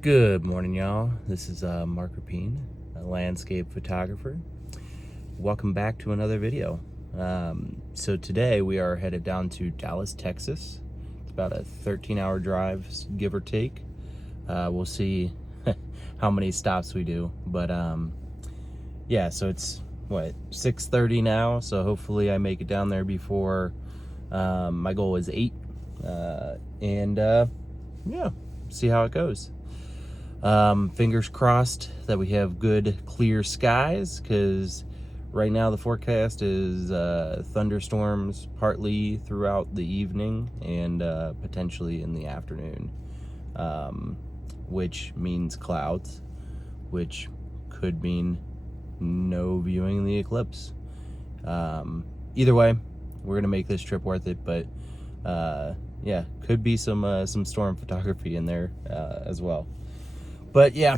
Good morning, y'all. This is Mark Rapine, a landscape photographer. Welcome back to another video. So today we are headed down to Dallas, Texas. It's about a 13-hour drive, give or take. We'll see how many stops we do. But yeah, so it's, what, 6:30 now. So hopefully I make it down there before, my goal is 8. Yeah, see how it goes. Fingers crossed that we have good clear skies, because right now the forecast is thunderstorms partly throughout the evening and potentially in the afternoon, which means clouds, which could mean no viewing the eclipse. Either way, we're gonna make this trip worth it, but yeah, could be some storm photography in there as well. But yeah,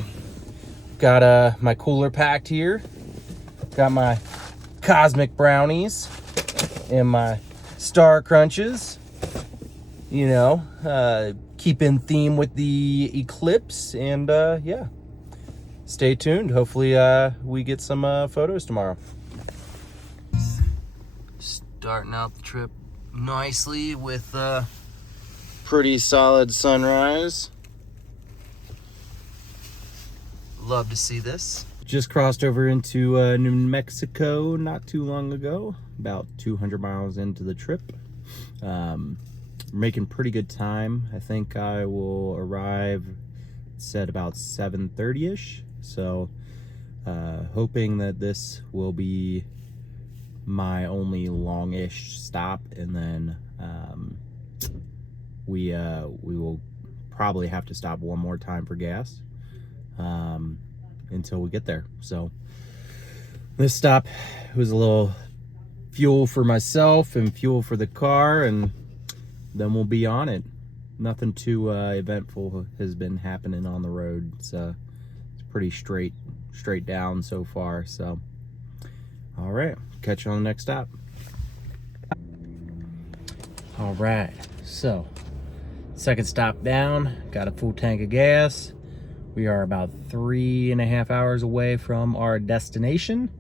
got my cooler packed here. Got my cosmic brownies and my star crunches. You know, keep in theme with the eclipse. And yeah, stay tuned. Hopefully we get some photos tomorrow. Starting out the trip nicely with pretty solid sunrise. Love to see this. Just crossed over into New Mexico not too long ago, about 200 miles into the trip. Making pretty good time. I think I will arrive, said about 7:30ish. So hoping that this will be my only longish stop, and then we will probably have to stop one more time for gas until we get there. So this stop was a little fuel for myself and fuel for the car, and then we'll be on it. Nothing too eventful has been happening on the road. It's pretty straight down so far. So all right, catch you on the next stop. All right, so second stop down, got a full tank of gas. We are about 3.5 hours away from our destination.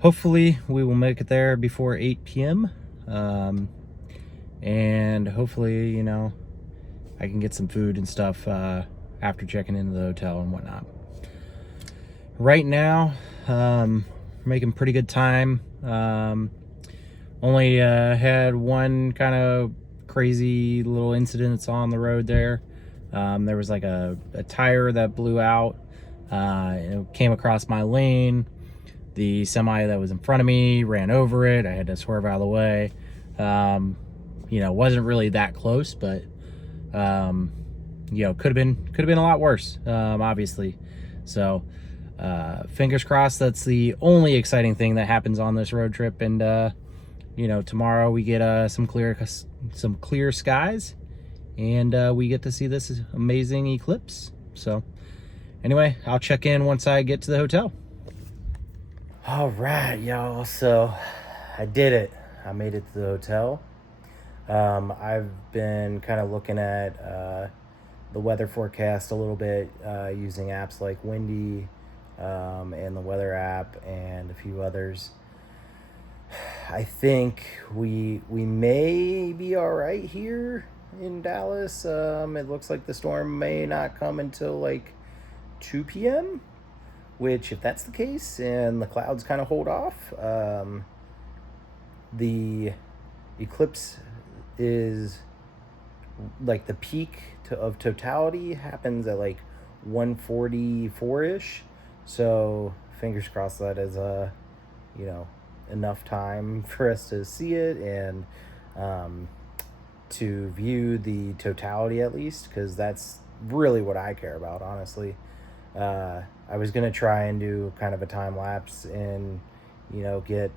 Hopefully we will make it there before 8 p.m. And hopefully, you know, I can get some food and stuff after checking into the hotel and whatnot. Right now, making pretty good time. Only had one kind of crazy little incident on the road there. There was like a tire that blew out. It came across my lane. The semi that was in front of me ran over it. I had to swerve out of the way. You know, wasn't really that close, but you know, could have been a lot worse, obviously. So fingers crossed that's the only exciting thing that happens on this road trip. And you know, tomorrow we get some clear skies, and we get to see this amazing eclipse. So anyway, I'll check in once I get to the hotel. All right, y'all, so I did it. I made it to the hotel. I've been kind of looking at the weather forecast a little bit using apps like Windy and the weather app and a few others. I think we may be all right here in Dallas. It looks like the storm may not come until like 2 p.m., which, if that's the case and the clouds kind of hold off, the eclipse is like the peak of totality happens at like 1:44ish. So fingers crossed that is you know, enough time for us to see it and to view the totality at least, because that's really what I care about, honestly. I was gonna try and do kind of a time lapse and, you know, get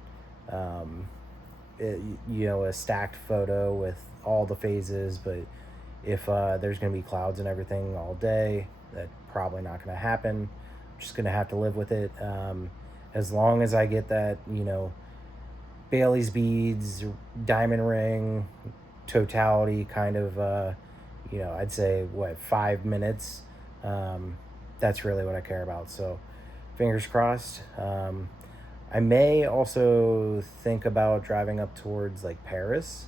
you know, a stacked photo with all the phases, but if there's gonna be clouds and everything all day, that's probably not gonna happen. I'm just gonna have to live with it. As long as I get that, you know, Bailey's beads, diamond ring, totality kind of, you know, I'd say, what, 5 minutes That's really what I care about. So fingers crossed. I may also think about driving up towards like Paris.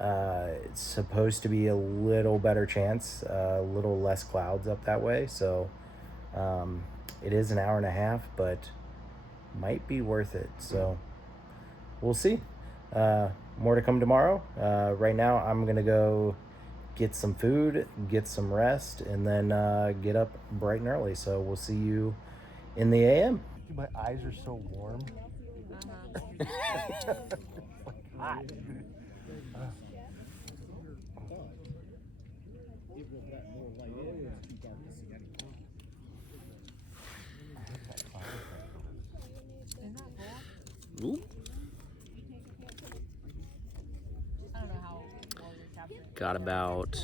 It's supposed to be a little better chance, a little less clouds up that way. So it is an hour and a half, but might be worth it. So we'll see. More to come tomorrow. Right now, I'm going to go get some food, get some rest, and then get up bright and early. So we'll see you in the AM. Dude, my eyes are so warm. Hot, dude. Ooh. Got about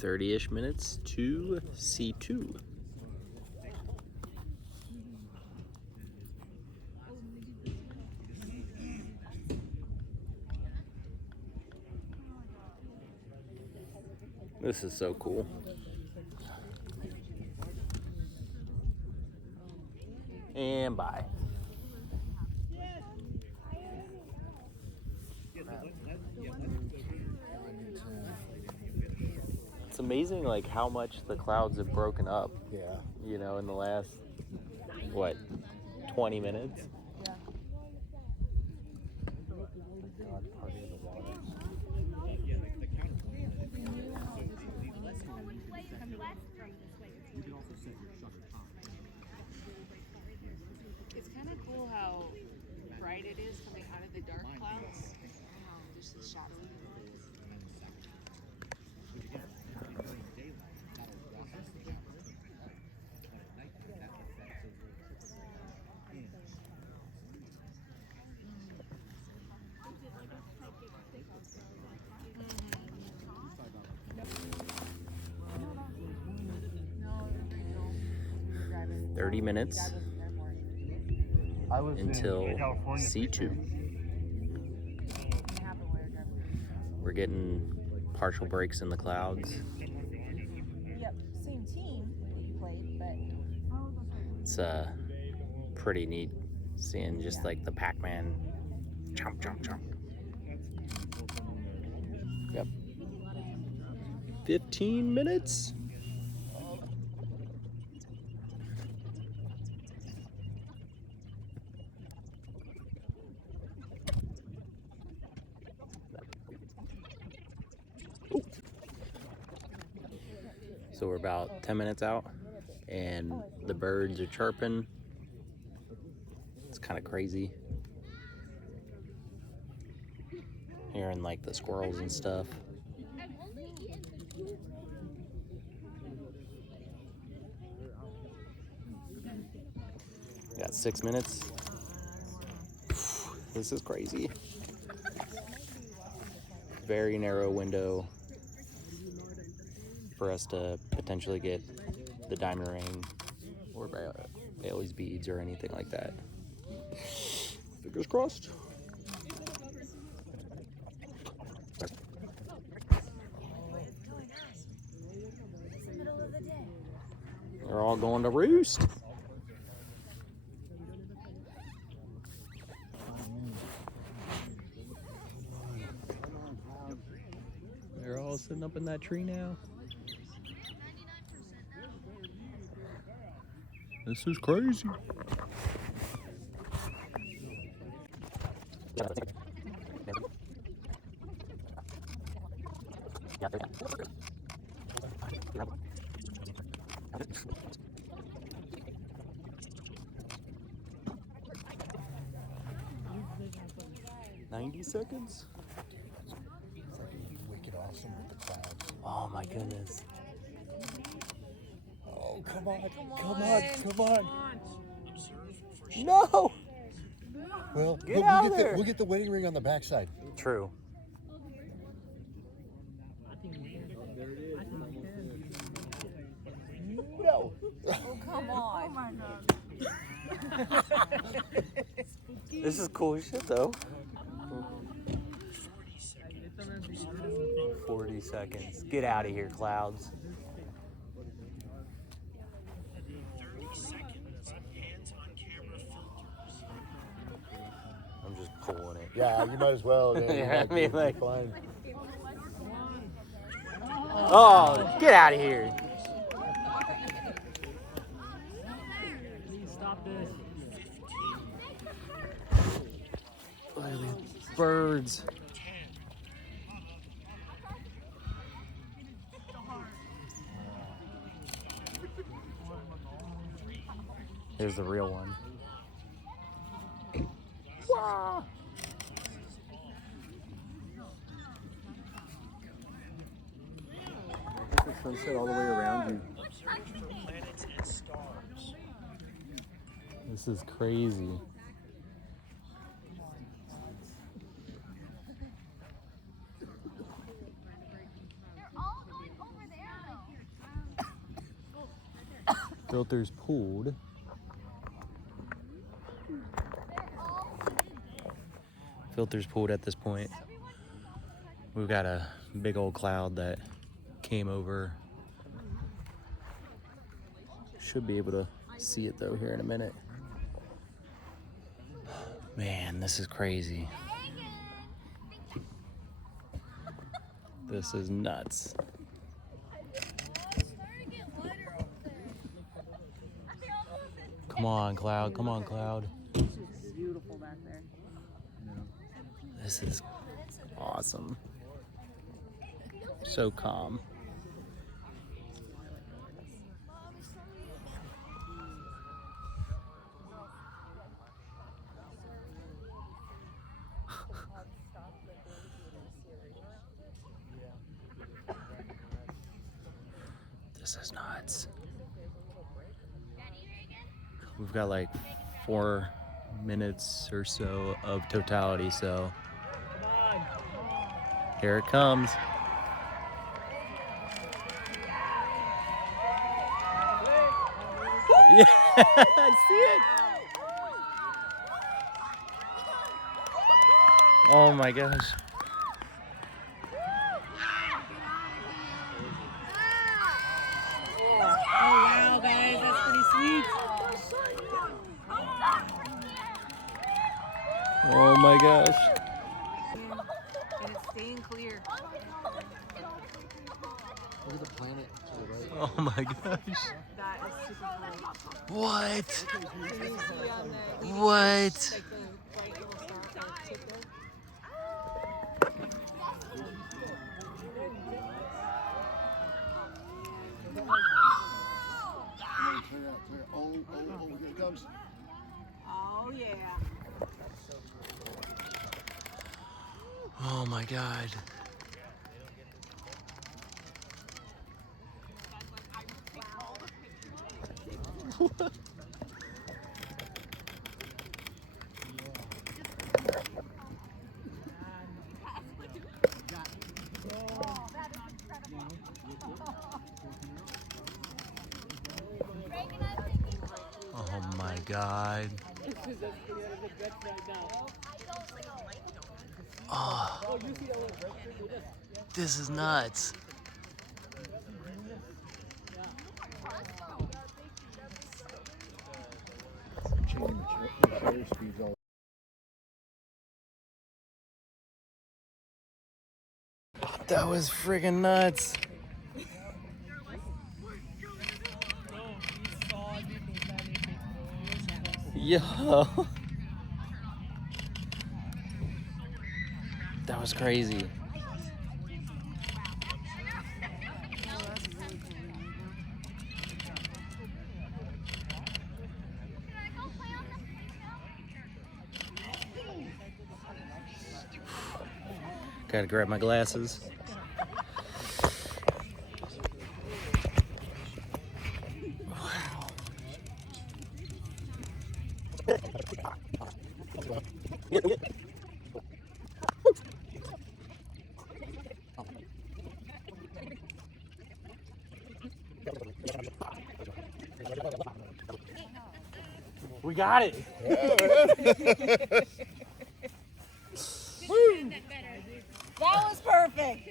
30-ish minutes to C2. This is so cool. And bye. It's amazing like how much the clouds have broken up. Yeah. You know, in the last, what, 20 minutes? Yeah. God, party in the water. It's kind of cool how bright it is coming out of the dark clouds. Just the shadowy ones. 30 minutes I was until in California C2. We're getting partial breaks in the clouds. Yep, same team that you played, but It's pretty neat seeing just like the Pac-Man chomp, chomp, chomp. Yep. 15 minutes. So we're about 10 minutes out and the birds are chirping. It's kind of crazy. Hearing like the squirrels and stuff. Got 6 minutes. This is crazy. Very narrow window for us to potentially get the diamond ring or Bailey's beads or anything like that. Fingers crossed. They're all going to roost. They're all sitting up in that tree now. This is crazy. $90 seconds. It's like wicked awesome with the clouds. Oh my goodness. Oh, come on. Come on. No! Well, Get out there. We'll get the wedding ring on the backside. True. No. oh come on! Oh my god! This is cool as shit though. 40 30 seconds. Get out of here, clouds. 30 seconds. Hands on camera filters. I'm just pulling it. Yeah, you might as well. Yeah, I mean, like, fine. oh, get out of here. Please stop this. Look at these birds. Here's the real one. Wow. The sunset all the way around you. Planets and stars. This is crazy. Filters pulled. Filters pulled at this point. We've got a big old cloud that came over. Should be able to see it though here in a minute. Man, this is crazy. This is nuts. Come on, cloud. Come on, cloud. It's beautiful back there. This is awesome. So calm. This is nuts. We've got like 4 minutes or so of totality, so here it comes. Yeah, I see it. Oh my gosh. Wow, guys, that's pretty sweet. Oh my gosh. And it's staying clear. Look at the planet to the right. Oh my gosh. That is super cool. What? So you see on the What? like the bright little star or tip there? Oh, here it comes. Oh yeah. Oh my god. Oh my god. Oh, this is nuts. Changing the shutter speeds all. That was friggin' nuts. Yo. That was crazy. Gotta grab my glasses. Wow. We got it. That was perfect.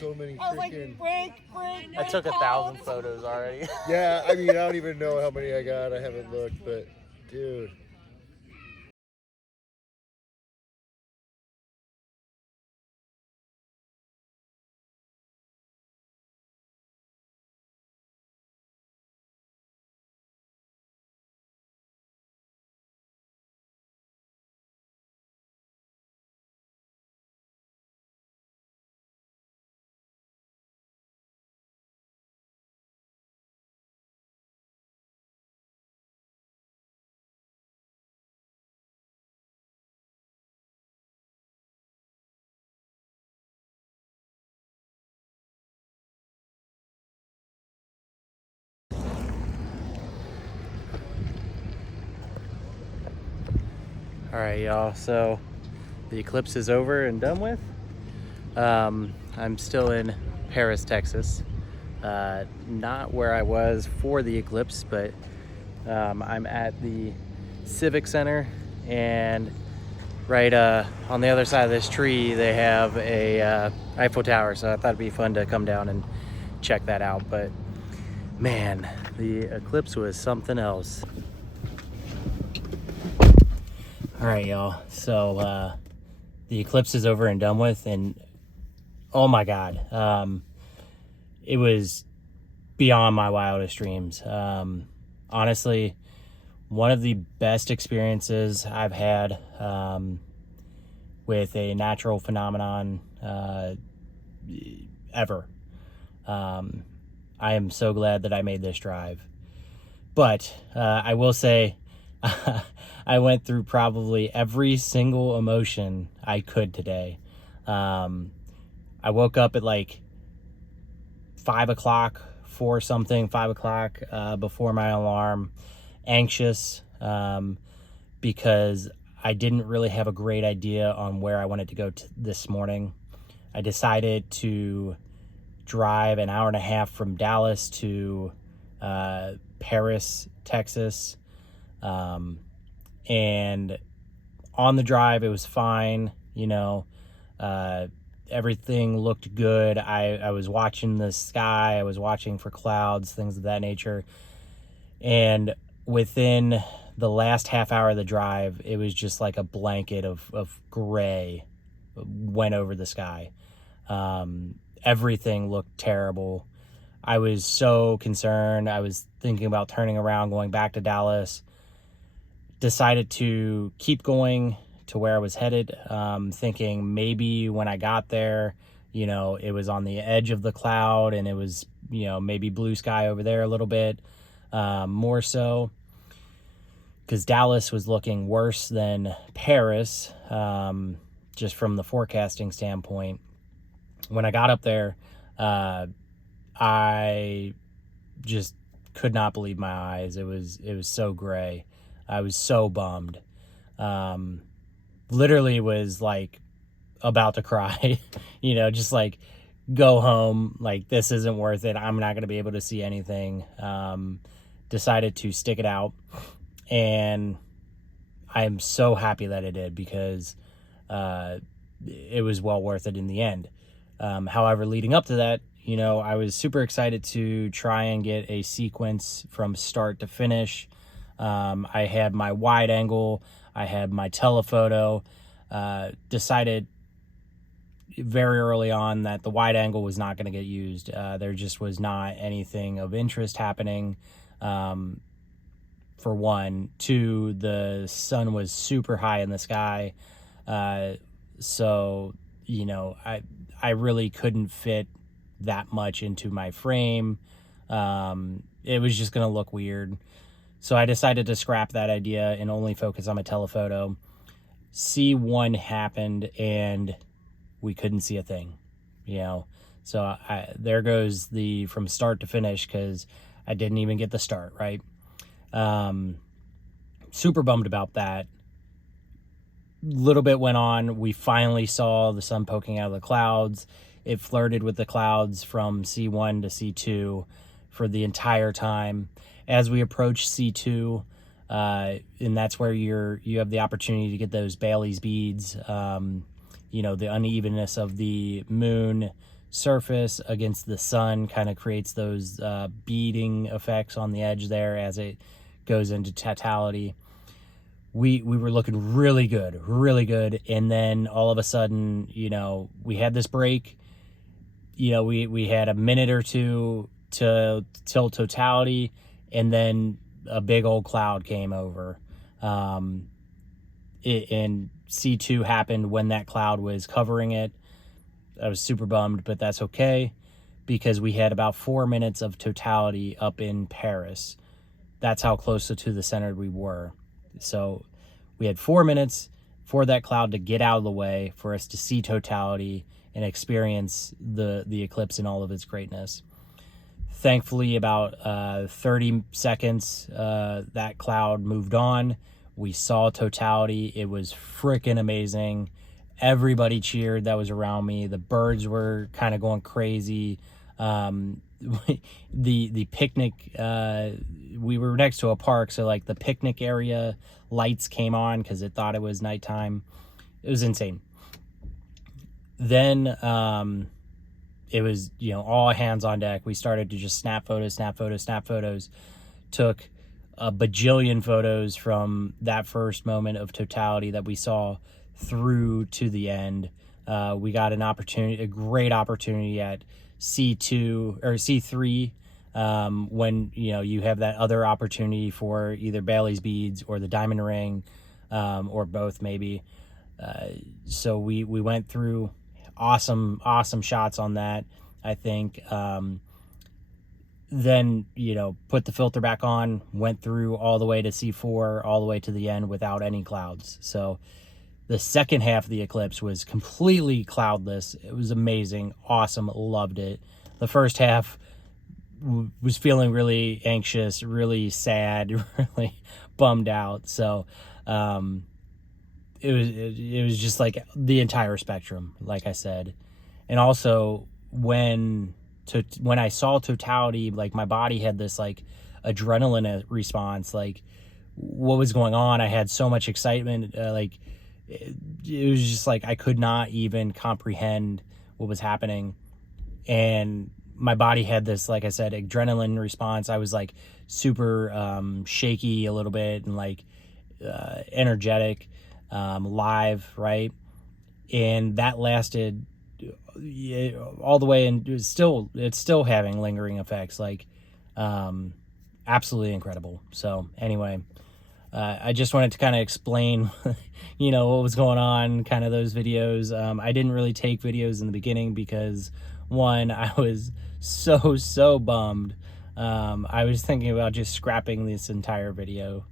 so many freaking. I took 1,000 photos already. Yeah, I mean, I don't even know how many I got. I haven't looked, but dude. All right, y'all. So the eclipse is over and done with. I'm still in Paris, Texas. Not where I was for the eclipse, but I'm at the Civic Center, and right on the other side of this tree they have a Eiffel Tower, so I thought it'd be fun to come down and check that out. But man, the eclipse was something else. All right, y'all, so the eclipse is over and done with, and oh my god, it was beyond my wildest dreams. Honestly, one of the best experiences I've had with a natural phenomenon ever. I am so glad that I made this drive. But I will say, I went through probably every single emotion I could today. I woke up at like 5 o'clock, 5 o'clock before my alarm, anxious because I didn't really have a great idea on where I wanted to go this morning. I decided to drive an hour and a half from Dallas to Paris, Texas. And on the drive, it was fine. You know, everything looked good. I was watching the sky. I was watching for clouds, things of that nature. And within the last half hour of the drive, it was just like a blanket of gray went over the sky. Everything looked terrible. I was so concerned. I was thinking about turning around, going back to Dallas. Decided to keep going to where I was headed, thinking maybe when I got there, you know, it was on the edge of the cloud and it was, you know, maybe blue sky over there a little bit, more so, because Dallas was looking worse than Paris, just from the forecasting standpoint. When I got up there, I just could not believe my eyes. It was so gray. I was so bummed. Literally was like about to cry, you know, just like go home. Like, this isn't worth it. I'm not going to be able to see anything. Decided to stick it out, and I'm so happy that I did, because it was well worth it in the end. However, leading up to that, you know, I was super excited to try and get a sequence from start to finish. I had my wide angle, I had my telephoto, decided very early on that the wide angle was not going to get used. There just was not anything of interest happening, for one. Two, the sun was super high in the sky, so, you know, I really couldn't fit that much into my frame. It was just going to look weird. So I decided to scrap that idea and only focus on my telephoto. C1 happened and we couldn't see a thing, you know. So there goes the from start to finish, because I didn't even get the start, right? Super bummed about that. Little bit went on. We finally saw the sun poking out of the clouds. It flirted with the clouds from C1 to C2 for the entire time. As we approach C2, and that's where you have the opportunity to get those Bailey's beads, you know, the unevenness of the moon surface against the sun kind of creates those beading effects on the edge there as it goes into totality. We were looking really good, and then all of a sudden, you know, we had this break. You know, we had a minute or two till totality, and then a big old cloud came over. And C2 happened when that cloud was covering it. I was super bummed, but that's okay, because we had about 4 minutes of totality up in Paris. That's how close to the center we were. So we had 4 minutes for that cloud to get out of the way, for us to see totality and experience the eclipse in all of its greatness. Thankfully, about 30 seconds, that cloud moved on. We saw totality. It was freaking amazing. Everybody cheered that was around me. The birds were kind of going crazy. The picnic, we were next to a park, so like the picnic area lights came on because it thought it was nighttime. It was insane. Then it was, you know, all hands on deck. We started to just snap photos. Took a bajillion photos from that first moment of totality that we saw through to the end. We got a great opportunity at C2 or C3, when, you know, you have that other opportunity for either Bailey's beads or the diamond ring, or both maybe. So we went through awesome shots on that, I think. Then, you know, put the filter back on, went through all the way to C4, all the way to the end without any clouds. So the second half of the eclipse was completely cloudless. It was amazing, awesome, loved it. The first half was feeling really anxious, really sad, really bummed out. So it was just like the entire spectrum, like I said. And also when I saw totality, like my body had this like adrenaline response, like what was going on. I had so much excitement, like it was just like I could not even comprehend what was happening. And my body had this, like I said, adrenaline response. I was like super shaky a little bit, and like energetic, live, right? And that lasted all the way, and it's still having lingering effects, like absolutely incredible. So anyway, I just wanted to kind of explain you know, what was going on, kind of those videos. I didn't really take videos in the beginning because, one, I was so bummed. I was thinking about just scrapping this entire video.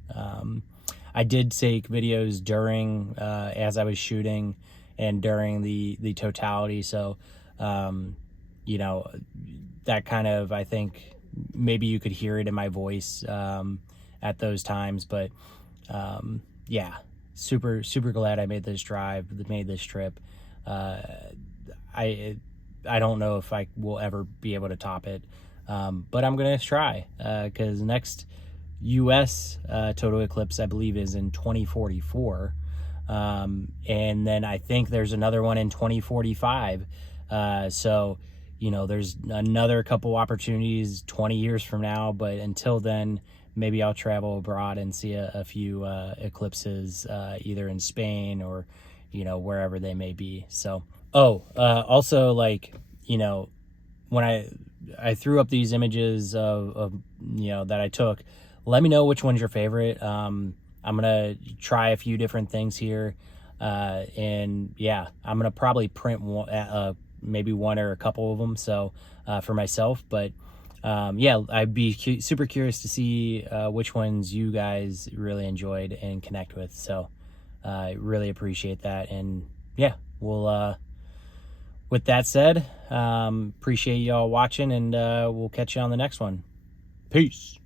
I did take videos during as I was shooting and during the totality, so you know, that kind of, I think maybe you could hear it in my voice at those times. But yeah, super glad I made this trip. I don't know if I will ever be able to top it, but I'm gonna try, because next US total eclipse, I believe, is in 2044, and then I think there's another one in 2045. So, you know, there's another couple opportunities 20 years from now, but until then, maybe I'll travel abroad and see a few eclipses, either in Spain or, you know, wherever they may be. So, also, like, you know, when I threw up these images of you know, that I took, let me know which one's your favorite. I'm gonna try a few different things here, and yeah, I'm gonna probably print one, maybe one or a couple of them, so for myself. But yeah, I'd be super curious to see which ones you guys really enjoyed and connect with. So I really appreciate that. And yeah, we'll with that said, appreciate y'all watching, and we'll catch you on the next one. Peace.